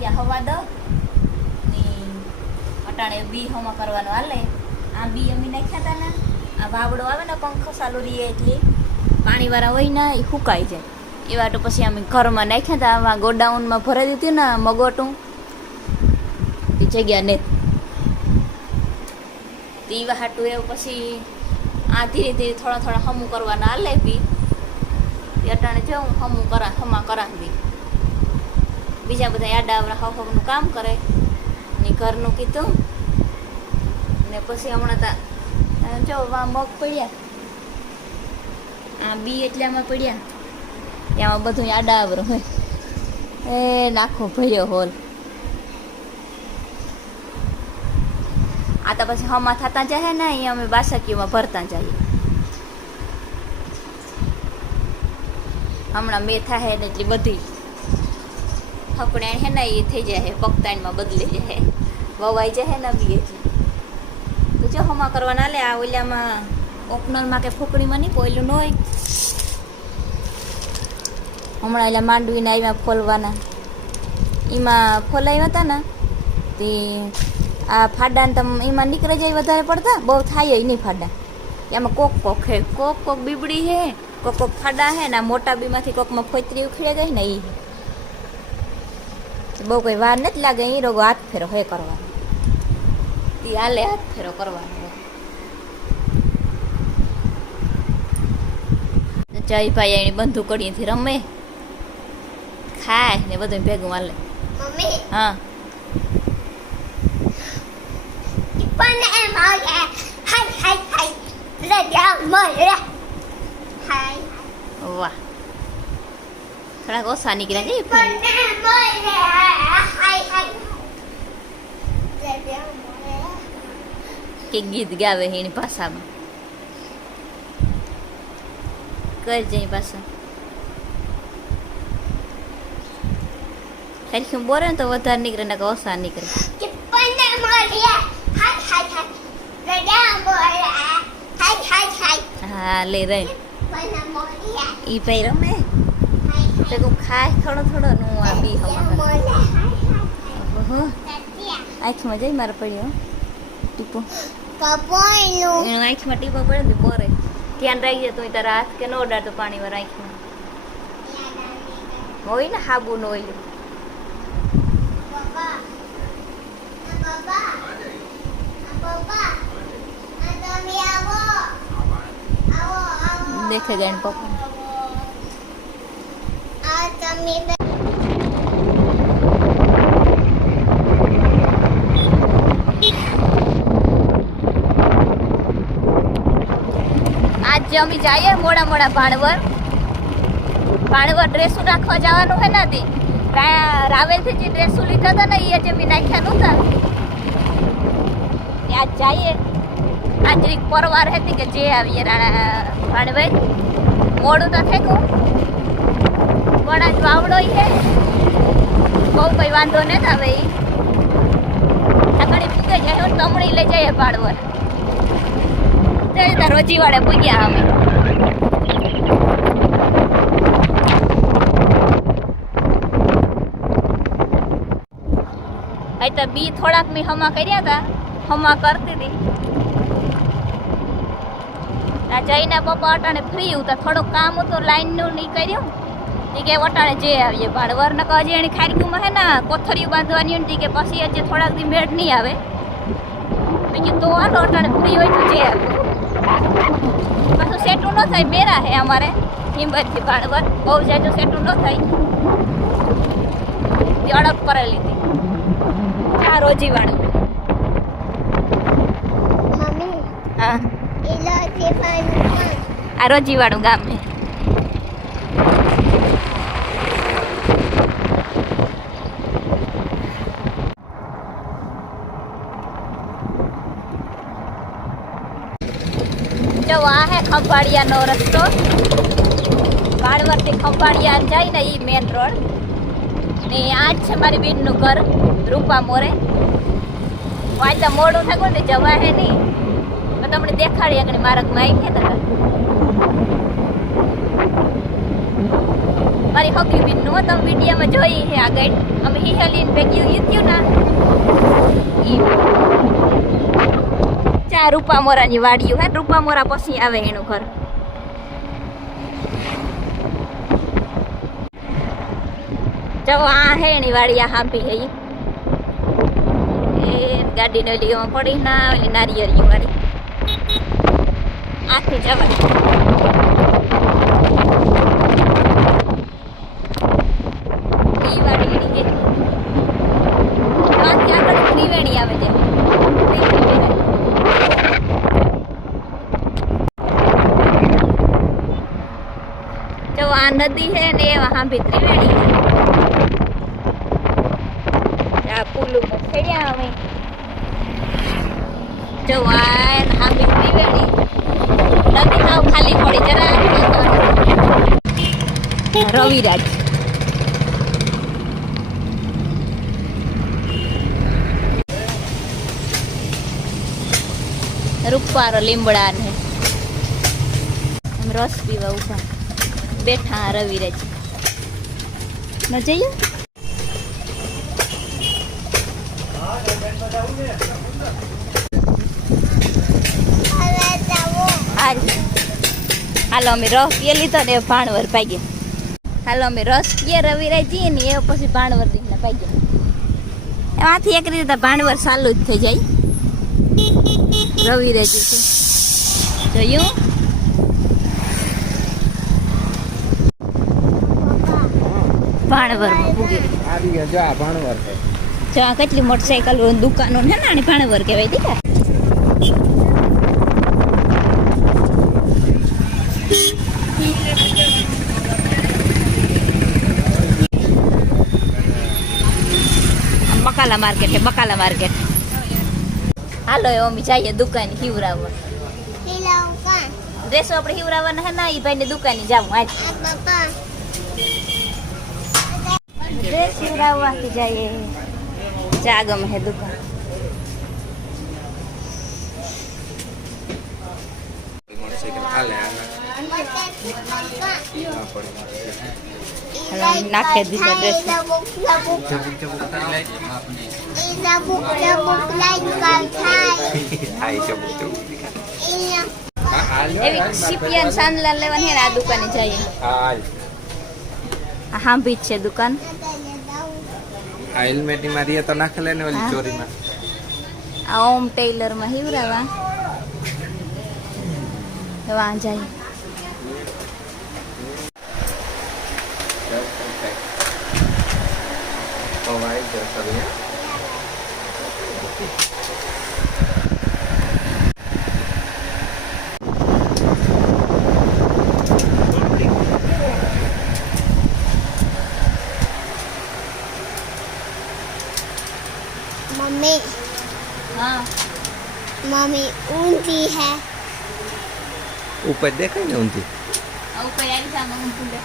ગયા હવા દો. ને અટાણે બી હમા કરવાનું હાલે. આ બી અમે નાખ્યા હતા ને. આ વાવડો આવે ને પંખો ચાલુ રહીએ એટલે પાણીવાળા હોય ને એ સુકાઈ જાય. એવા તો પછી અમે ઘરમાં નાખ્યા હતા આમાં ગોડાઉનમાં ભરાઈ દીધું ને મગોટું. એ જગ્યા ને એવા હાટું એવું પછી આ ધીરે ધીરે થોડા થોડા હમું કરવાના હાલે બી. અટાણે જવું હમું કરા, હમા કરાવી. બીજા બધા આડા હવનું કામ કરે. ને ઘરનું કીધું. ને પછી હમણાં તા જો મગ પડ્યા. આ બી એટલે આમાં પડ્યા. એમાં બધું આડા આવરું હોય. એ, નાખો ભયો હોલ. આ તો પછી હમા થતા જાય ને અહીંયા અમે બાસકીઓમાં ભરતા જઈએ. હમણાં મેં થાય ને એટલી બધી. થપણે હે ને એ થઈ જાય પગતાણમાં બદલી જાય વવાઈ જાય ને બી તો જો હમા કરવાના લે, આ ઓલામાં ઓપનરમાં કે ફૂકણીમાં નહીં કોયલું ન હોય. હમણાં એટલે માંડવીને આવ્યા ફોલવાના એમાં ફોલાવ્યા હતા ને, તે આ ફાડાને તમ એમાં નીકળી જાય વધારે પડતા, બહુ થાય નહીં ફાડા. એમાં કોક કોક હે, કોક કોક બીબડી હે, કોક કોક ફાડા હે ને મોટા બીમાંથી કોકમાં ફોતરી ઉખડે ગઈ ને એ બહુ કોઈ વાર નથી લાગે એ રોગો હાથ ફેરો હે કરવાનો ઈ હાલે હાથ ફેરો કરવાનો જયભાઈ એની બંધુ કડીથી રમે ખાય ને બધું ભેગું હાલે મમ્મી હા પણ એમ આવે હાય હાય હાય રજા મળે હાય વાહ થોડાક ઓછા નીકળ્યા છે કે ગીત ગાવે એની ભાષામાં કરજે ભાષા હરખું બોલે ને તો વધારે નીકળે ને ઓછા નીકળે હા લે રે ઈ ભાઈ રમે તું ખાય થોડો થોડો નું આ બી હવા આંખમાં જઈ મારે પડ્યો ટીપો. આંખમાં ટીપો પડે ને પોરે ધ્યાન રાખજે તું તારા હાથ કે ન ઉડાડતો પાણી વાર આંખમાં. હોય ને હાબુ નો હોય દેખે જાય પપ્પા. તમે આજ અમે જઈએ મોડા મોડા ભાણવર ભાણવર ડ્રેસું રાખવા જવાનું હે નથી રાવેલથી જે ડ્રેસું લીધા હતા ને એ જે મેં નાખ્યા નહોતા. તે આજ જઈએ. આજ પરવાર હતી કે જે આવીએ રાણા ભાણભાઈ મોડું તો થઈ ગયું પણ આજ વાવડો છે કઈ વાંધો નથી આવે ઈ. આગળ પૂગે જાય હું તમણી લઈ જઈએ પાડવર ચાલતા રોજીવાડે પૂગ્યા અમે. અહીં તો બી થોડાક મેં હમા કર્યા હતા હમા કરતી હતી જઈને પપ્પા અટાણે ફ્રી હતા થોડુંક કામ હતું, લાઈનનું નહીં કર્યું. એ કે વટાણે જે આવીએ ભાડવર ને હજી એની ખારીકુમાં હે ને કોથળીઓ બાંધવાની હતી કે પછી હજી થોડાક દી મેળ નહીં આવે. મેં કીધું તો હાલો વટાણે પૂરી હોય તો જે પાછું સેટું ન થાય મેરા હે અમારે. હિંમતથી ભાણવર બહુ જાજુ સેટું ન થાય. તે અડગ કરેલી આ રોજી વાળું હા. આ રોજી વાળું ગામ છે જો આ હે ખંભાળિયાનો રસ્તો. વાળવરથી ખંભાળિયા જાય ને એ મેન રોડ. ને આ છે મારી બેનનું ઘર રૂપા મોરે. વાંચ મોડું થયું ને જવા હે નહીં. તો તમને દેખાડી આગળ માર્ગમાં આવી ગયા હતા. મારી મારી હગી બેનનું હો, તમે વિડીયોમાં જોઈ છે આગળ. અમે હિહલીન ભેગ્યું યુત્યું ના. ઈ ચા રૂપા મોરાની વાડીયું હે રૂપામોરા પછી આવે એનું ઘર. જો, આ હે એની વાડી, આ હાંભી હે ગાડી ને લીઓ પડી ના, ઓલી નારિયેળી વાળી આથી જવાય ઈ વાડી એની કે આથી આગળ ત્રિવેણી આવે છે ત્રિવેણી. જો આ નદી છે ને એવા હાંભી ત્રિવેણી આ પુલું ખેડ્યા અમે જો આ હાંભી ત્રિવેણી. નદી સાવ ખાલી પડી જરા રવિરાજ. રૂપારો લીમડા ને રસ પીવા ઊભા. બેઠા રવિરાજ ન મજા હાલો. અમે રસ પીએ લીધો ને ભાણવર પાગ્યા હાલો, અમે રસ પીએ રવિરાય જઈએ ને એ પછી ભાણવર રીતના પાગ્યા એમાંથી એક રીતે ભાણવર ચાલુ જ થઈ જાય. રવિરાજ જોયું? ભાણવરમાં પૂગી. આવી ગયો જો આ ભણવર છે. જો આ કેટલી મોટરસાયકલ દુકાનો છે ને આને ભાણવર કહેવાય દીધા. બકાલા માર્કેટ છે બકાલા માર્કેટ. હાલો એ મમ્મી જઈએ દુકાને હિવરાવવા. ડ્રેસો આપણે હિવરાવવાના હે ના એ ભાઈની દુકાને જાવું આજ ડ્રેસ હિવરાવવાથી જઈએ ચા ગમે હે દુકાન. નાખે દીધા ડ્રેસ એવી સીપિયન સાંદલા લેવાની આ દુકાને જઈએ. હાંભી જ છે દુકાન. આ હેલ્મેટની મારી તો નાખેલે ને ઓલી. ચોરીમાં. આ ઓમ ટેલરમાં હિવરાવા. તો વાં જાય પવાય છે સરી मम्मी હા मम्मी ऊंची है ઉપર દેખાય ને ઊંધી આવું કઈ આવી જા હું ભૂલે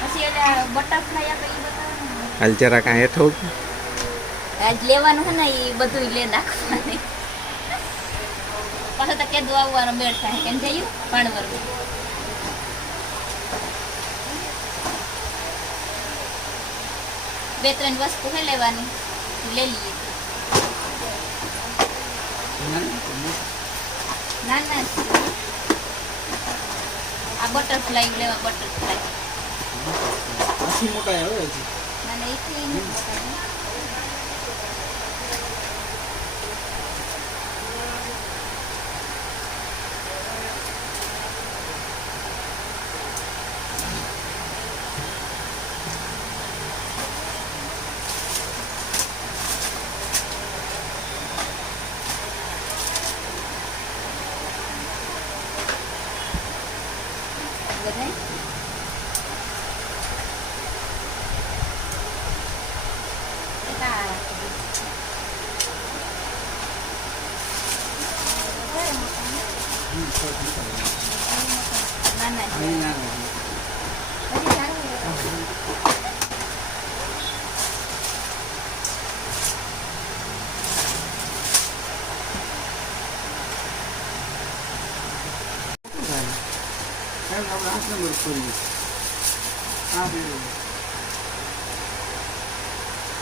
પછી એટલે બટરફ્લાય આપણે ઈ બતાવો ને હાલ જરા કાંઈ હેઠો ઉઠ. આજ લેવાનું હે ને એ બધું લે નાખવાની પાછો તો કેદું આવવાનો મેળ થાય કેમ જયું ભણવર બે ત્રણ વસ્તુ હે લેવાની. લઈ લઈએ. ના ના આ બટરફ્લાય લેવા બટરફ્લાય ના ના એ નથી Okay. por isso. Ah, beleza.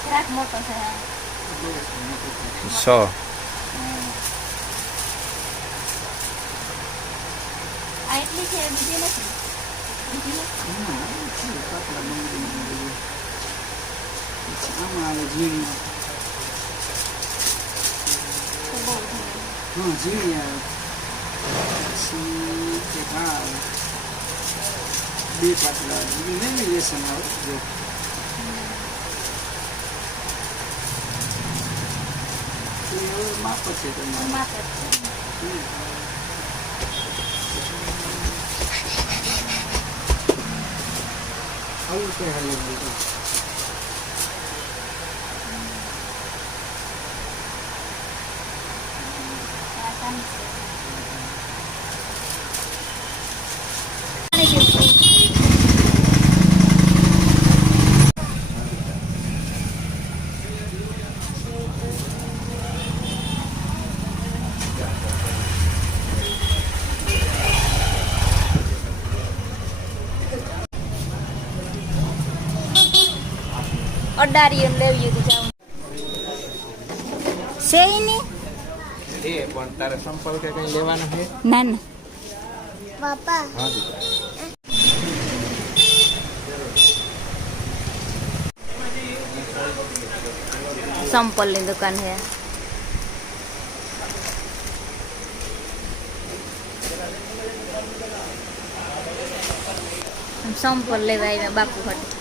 Será que motor será? Só. Não, não. Não, não. Não, não. Não, não. Não, não. Não, não. Não, não. Não, não. Não, não. બે પાટલા નહીં લેસન આવે જો માપ છે તમારું આવું કહેવાય અડારી એમ લેવી હતું જાઉં છે નહીં એ પણ તારે સંપલ કે કઈ લેવાનું છે? ના ના. પાપા હા સંપલ સંપલની દુકાન છે. સંપલ લેવા આવ્યા બાપુ હટ.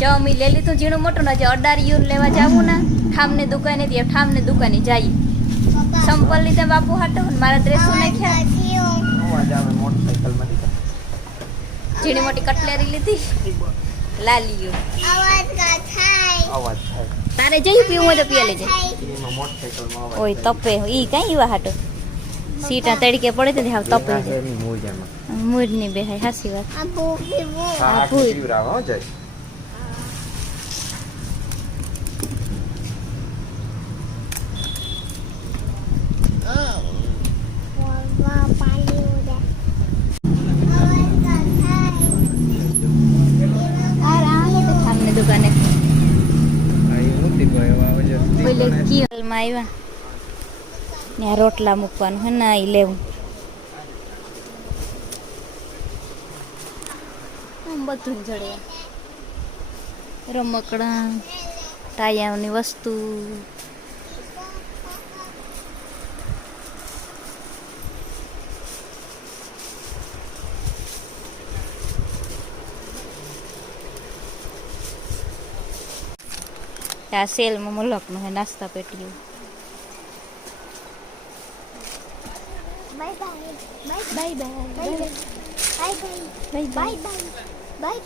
ચમી લઈ લીધું ઝીણું મોટું ને હજી અડારી યુન લેવા જાવું ને ઠામને દુકાને ત્યાં ઠામને દુકાને જઈએ. સંપલ લીધે બાપુ હાટો ને મારા ડ્રેસો નાખ્યા? ઝીણી મોટી કટલેરી લીધી. લાલીયું અવાજ કા થાય? અવાજ થાય. તારે જઈ પીવું હોય તો પીએ લેજે. ઓય તપે ઈ કઈ એવા હાટો? સીટા તડકે પડે તે હાવ તપે મૂળની બેહાય હાસી વાત. આ ભૂખ ભૂખ આ આખું ભૂત. જીવરાવ હો જય પપ્પા પાણી ઉડે અવાજ કા થાય આ રાહે તો ઠામને દુકાને આ એ મોટી ભાઈ હવે આવે છે ઓલે કિયલમાં આવ્યા. ત્યાં રોટલા મૂકવાનું હે ના ઈ લેવું. બધું જડે. રમકડા ટાયાની વસ્તુ. આ સેલમાં મલકનું હે નાસ્તા પેટીઓ bye bye bye bye bye bye bye bye bye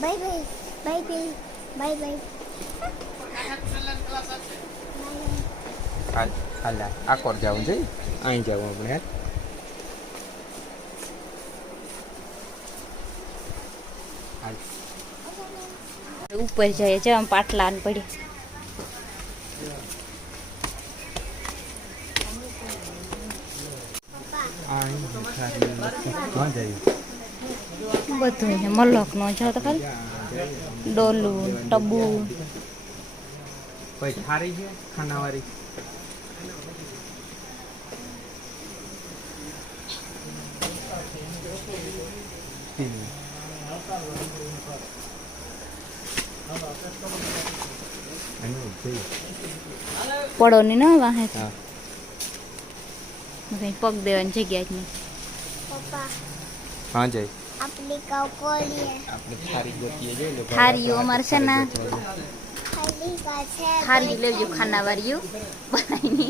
bye bye bye bye bye bye હાલા આ કોર જવું છે. અહીં જવું આપણે ઉપર જઈએ છે આમ પાટલા પડી આ અહીં ભિખારી હા જઈએ બધું છે. મલક નો જો તો ખાલી. ડોલું ટબુ કોઈ થારી છે? જોઈએ. પડો ની ના વાહે પગ દેવાની જગ્યા જ નહીં. પપ્પા. હા જય. આપણી કાઉ કોલીએ આપણે થારી ગોતીએ જોઈએ થારી અમારે છે ને. થારી લેવજો ખાના વાળ્યું બનાવીને.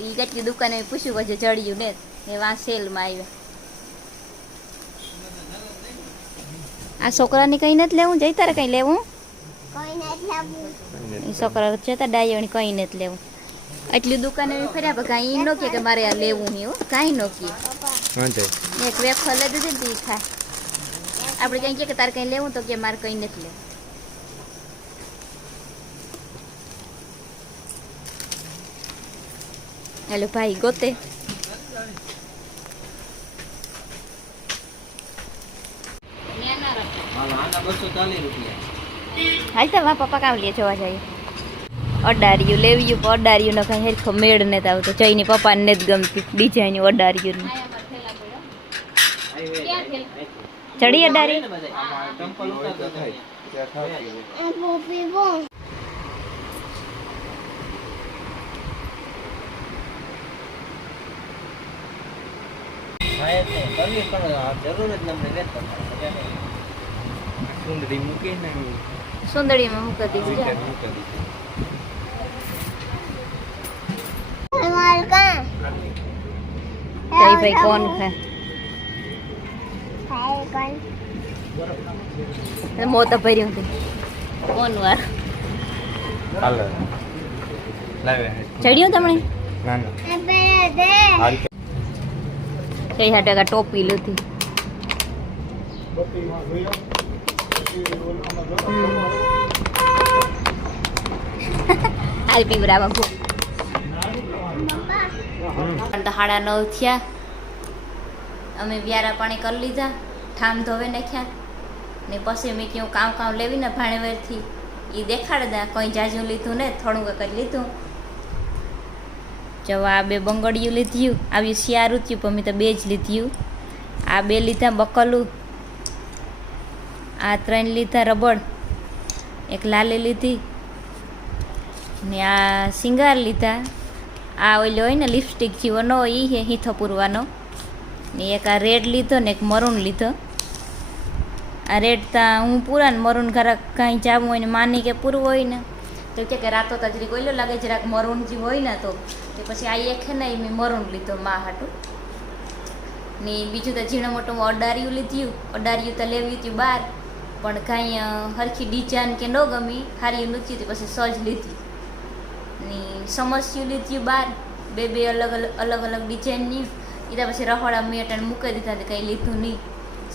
એ કેટલી દુકાને પૂછ્યું પછી ચડ્યું ને એ વા સેલમાં આવ્યા. આ છોકરાને કઈ નથી લેવું? જઈ તારે કઈ લેવું. કઈ નથી લેવું છોકરા જતા ડાયણી કઈ નથી લેવું. એટલી દુકાને ફર્યા પણ કાંઈ ન કે મારે આ લેવું હો કાંઈ ન કે એક વેફર લઈ દીધી ને તો ખાય. આપણે કંઈ કે તારે કઈ લેવું તો કે મારે કઈ નથી લેવું. હેલો ભાઈ ગોતે. હાલ આના બસો ચાલીસ રૂપિયા. હાલ તો પપ્પા કામ લે જોવા જઈએ અડાર્યું લેવ્યું પણ અડાર્યું ને કઈ હેરખો મેળ ને આવતો. જઈને પપ્પાને જ ગમતી ડિઝાઇન અડાર્યું ને ચડી અડારી? સુંદરીમાં મૂકી થાય આ પોપી બોલ થાય જ નહીં કરવી પણ આ જરૂર જ નમને નથી તમારે સુંદરી મૂકીને સુંદરીમાં મૂકી દીધી વિકેટ જા. મૂકી દીધી અમાર કા ખા ખાય? કોણ? મોત ભર્યું હતું. કોણ વાર? હાલો. લાવે. ચડ્યું તમને? ના ના. કઈ હાટે કા ટોપી લીધી. હાલ પીવરામાં ભૂ પણ તો હાડા નવ થયા. અમે વ્યારા પાણી કરી લીધા, ઠામ ધોવે નાખ્યા. ને પછી મેં કહ્યું કામ કામ લેવીને ભાણેવેરથી. એ દેખાડતા કંઈ જાજુ લીધું ને, થોડું કંઈક લીધું. જો આ બે બંગડિયું લીધ્યું, આવ્યું શિયારું થયું, પણ મેં તો બે જ લીધ્યું. આ બે લીધા બકલું, આ ત્રણ લીધા રબડ, એક લાલી લીધી, ને આ સિંગાર લીધા. આ ઓઈલ હોય ને લિપસ્ટિક જીવનો એ હે હીથો પૂરવાનો ને એક આ રેડ લીધો ને એક મરૂન લીધો. આ રેડ તા હું પૂરા ને મરૂન ઘરે કાંઈ જાવું હોય ને માની કે પૂરું હોય ને, તો કે કે રાતો તજરી કોઈ ઓઈલો લાગે, જરાક મરૂન જે હોય ને તો. તે પછી આ એક ને મેં મરૂન લીધો, મા હાટું. ને બીજું તો ઝીણું મોટું અડારિયું લીધું અડારિયું તો લેવી હતી બહાર, પણ કાંઈ હરખી ડિઝાઇન કે ન ગમી, હારી નથી હતી, પછી સજ લીધી. ને સમસ્યું લીધ્યું બહાર, બે બે અલગ અલગ અલગ અલગ ડિઝાઇનની. એ પછી રહોડા મેટ અને મૂકી દીધા તે કંઈ લીધું નહીં.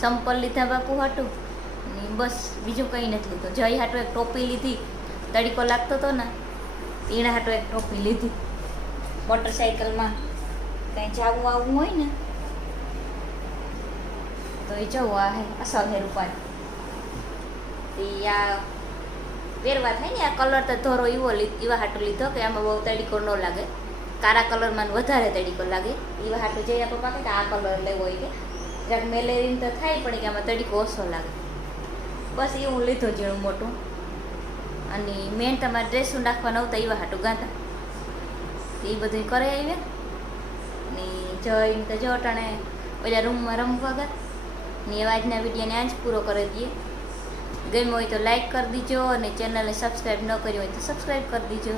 સંપલ લીધા બાપુ હાટું. ને બસ બીજું કંઈ નથી લીધું. જય હાટું એક ટોપી લીધી. તડીકો લાગતો હતો ને એના હાટું એક ટોપી લીધી. મોટરસાઇકલમાં કંઈ જાવું આવવું હોય ને, તો એ જવું આ અસલ હે રૂપાની આ પહેરવા થાય ને, આ કલર તો ધોરો એવો એવા હાટું લીધો કે આમાં બહુ તડીકો ન લાગે. કાળા કલરમાં વધારે તડીકો લાગે. એવા હાટું જઈને પપ્પા કે આ કલર લેવો હોય કે. જરાક મેલેરીન તો થાય, પણ કે આમાં તડીકો ઓછો લાગે. બસ એ હું લીધું ઝીણું મોટું. અને મેન તમારે ડ્રેસું નાખવા નહોતા એવા હાટું ગાતા એ બધું કરે આવ્યા ને જઈને તો જો અને ઓલા રૂમમાં રમવા ગયા. ને એવા આજના વિડીયોને આજ પૂરો કરી દઈએ. ગમ્યો હોય તો લાઈક કરી દીજો અને ચેનલને સબસ્ક્રાઈબ ન કરી હોય તો સબસ્ક્રાઈબ કરી દીજો.